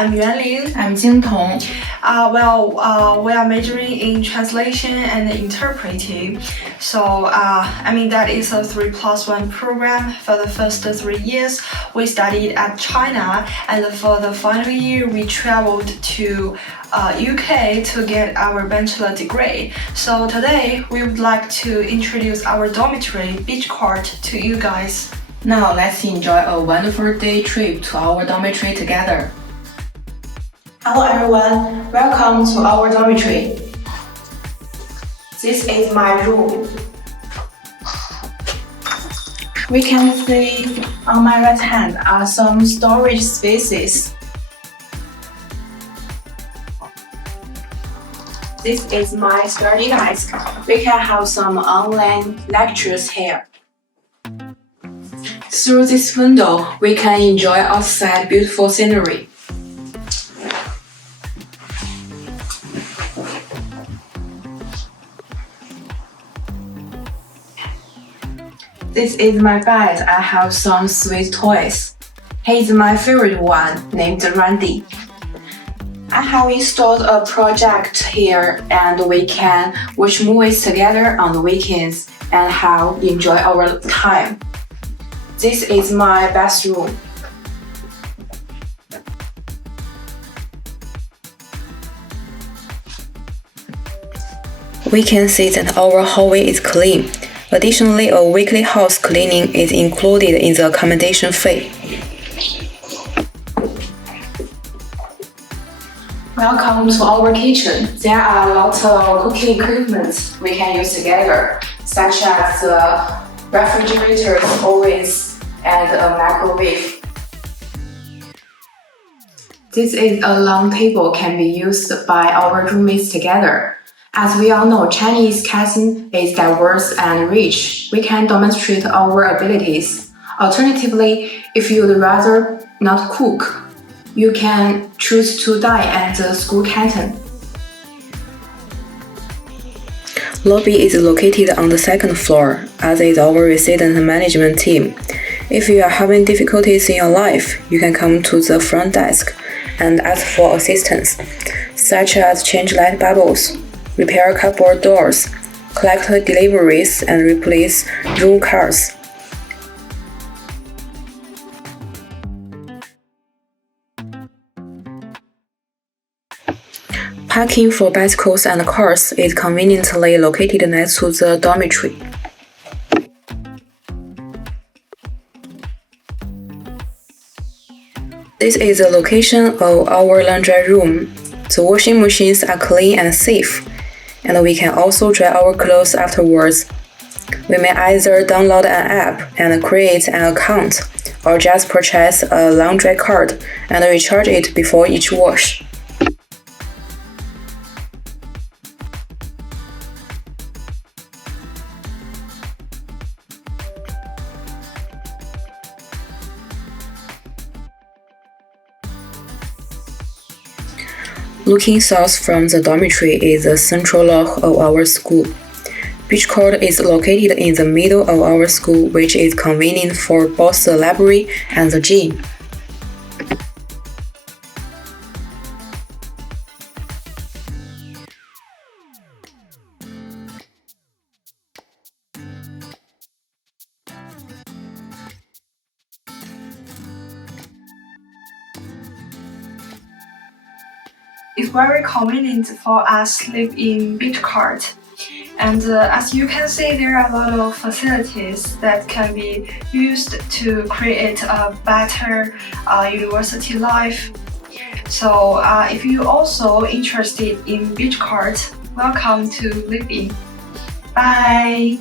I'm Yuan Ling. I'm Jing Tong. We are majoring in translation and interpreting. So, that is a 3+1 program. For the first 3 years, we studied at China, and for the final year, we traveled to UK to get our bachelor degree. So today, we would like to introduce our dormitory, Beech Court, to you guys. Now let's enjoy a wonderful day trip to our dormitory together. Hello everyone, welcome to our dormitory. This is my room. We can see on my right hand are some storage spaces. This is my study desk. We can have some online lectures here. Through this window, we can enjoy outside beautiful scenery. This is my bed. I have some sweet toys. He's my favorite one, named Randy. I have installed a project here and we can watch movies together on the weekends and enjoy our time. This is my bathroom. We can see that our hallway is clean. Additionally, a weekly house cleaning is included in the accommodation fee. Welcome to our kitchen. There are lots of cooking equipment we can use together, such as the refrigerators, ovens, and a microwave. This is a long table can be used by our roommates together. As we all know, Chinese cuisine is diverse and rich. We can demonstrate our abilities. Alternatively, if you'd rather not cook, you can choose to dine at the school canteen. Lobby is located on the second floor, as is our resident management team. If you are having difficulties in your life, you can come to the front desk and ask for assistance, such as change light bulbs, repair cupboard doors, collect deliveries, and replace room cards. Parking for bicycles and cars is conveniently located next to the dormitory. This is the location of our laundry room. The washing machines are clean and safe, and we can also dry our clothes afterwards. We may either download an app and create an account, or just purchase a laundry card and recharge it before each wash. Looking south from the dormitory is the central loch of our school. Beech Court is located in the middle of our school, which is convenient for both the library and the gym. It's very convenient for us to live in Beech Court. And as you can see, there are a lot of facilities that can be used to create a better university life. So if you're also interested in Beech Court, welcome to live in. Bye!